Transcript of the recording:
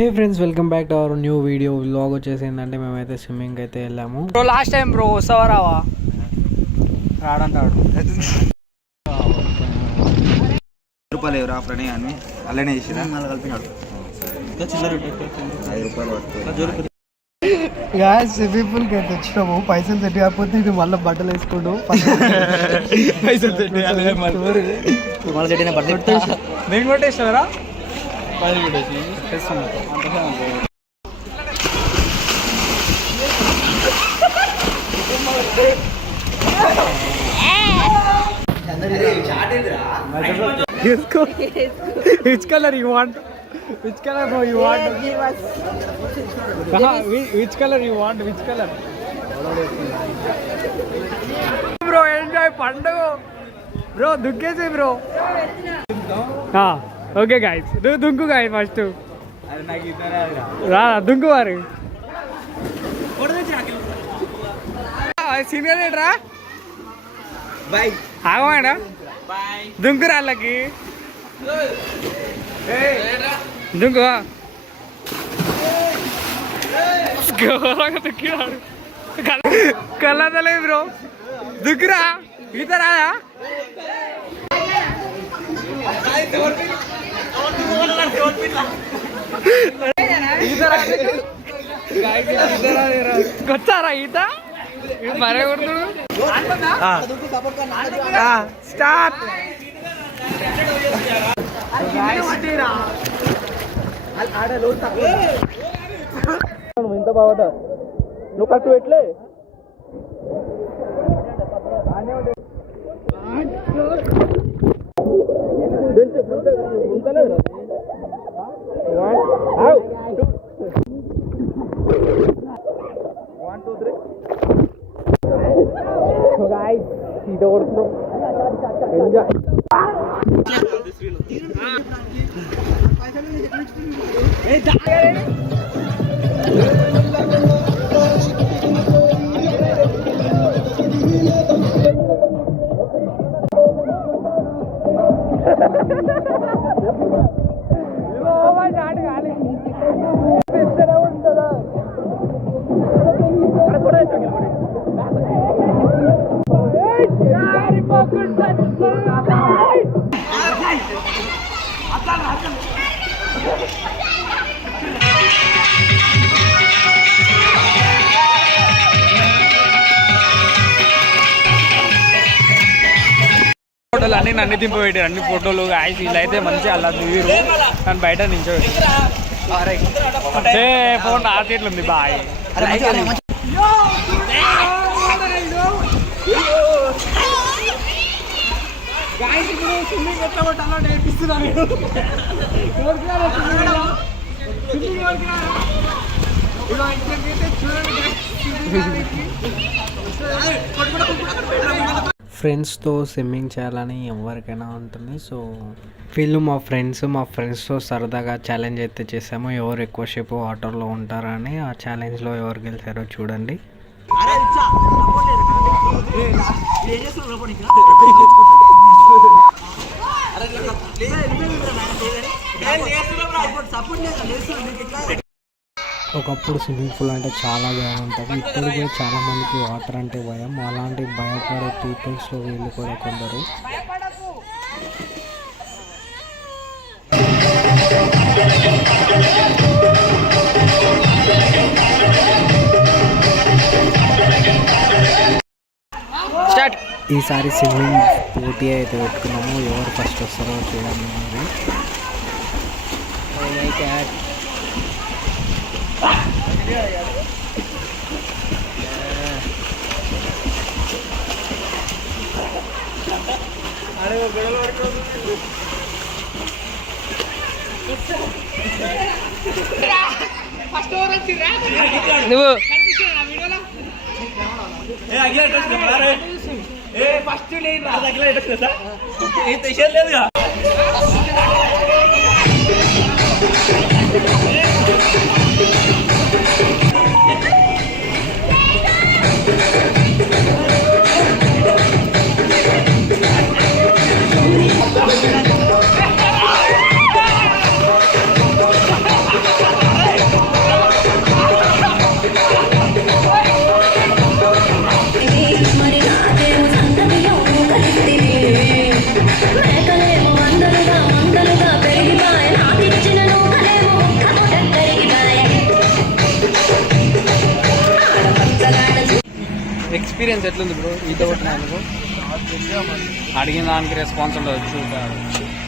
Hey friends, welcome back to our new video. Vlog వచ్చేసి ఏంటంటే మేమైతే స్విమ్మింగ్ అయితే వెళ్ళాము. బ్రో లాస్ట్ టైం బ్రో వస్తావా రావా? రాడంటాడు. రూపాయలు ఎవరు ఆఫ్రని అని అలానే చేసినా కలిపినాడు. 5 రూపాయలు పట్టుకో. స్విమ్మింగ్ పూల్కి అయితే వచ్చినాము. పైసలు సెట్ కాకపోతే ఇది మళ్ళీ బట్టలు వేసుకోండు. పైసలు నేను కొట్టేస్తావరా? Which color you want? Which color bro you want? Which color you want? Which color? Bro enjoy పండుగ. Bro దుక్కేసి bro. ఓకే గాయస్, దుంకు గాయ ఫస్ట్. రా దుంకు వారు సీనియర్ ఏంట్రా ఆగమాడా దుంకు రాళ్ళకి దుంకు దుక్కినాడు కలదలే బ్రో. దుక్కురా ఈత రాదా? కొచ్చారా ఈత? మరే కొడుతుడు. స్టార్ట్. ఇంత బాగుంటా నువ్వు కట్టు ఎట్లే ఈత కొడుతున్నాం. ఫోటోలు అన్నీ నన్ను దింపబెట్టారు. అన్ని ఫోటోలు గాయస్ ఇలా అయితే మంచిగా అలా దిగురు. నన్ను బయట నించోబెట్టి ఫోన్ నా చేతులు ఉంది. బాయ్ ఫ్రెండ్స్తో స్విమ్మింగ్ చేయాలని ఎవరికైనా ఉంటుంది. సో వీళ్ళు మా ఫ్రెండ్స్తో సరదాగా ఛాలెంజ్ అయితే చేసాము. ఎవరు ఎక్కువసేపు వాటర్లో ఉంటారని. ఆ ఛాలెంజ్లో ఎవరు గెలిచారో చూడండి. ఒకప్పుడు స్విమ్మింగ్ పూల్ అంటే చాలా భయం ఉంటుంది. ఇప్పటికే చాలా మందికి వాటర్ అంటే భయం. అలాంటి భయపడే పీపుల్స్లో వీళ్ళు కూడా కొందరు. ఈసారి స్విమ్మింగ్ పోటీ అయితే పెట్టుకున్నాము. ఎవరు ఫస్ట్ వస్తారో చూడండి. నువ్వు ఫస్ట్ లేదు. ఎక్స్పీరియన్స్ ఎట్లుంది బ్రో ఈత కొట్టినందుకు? అడిగిన దానికి రెస్పాన్స్ ఉండదు చూడాలి.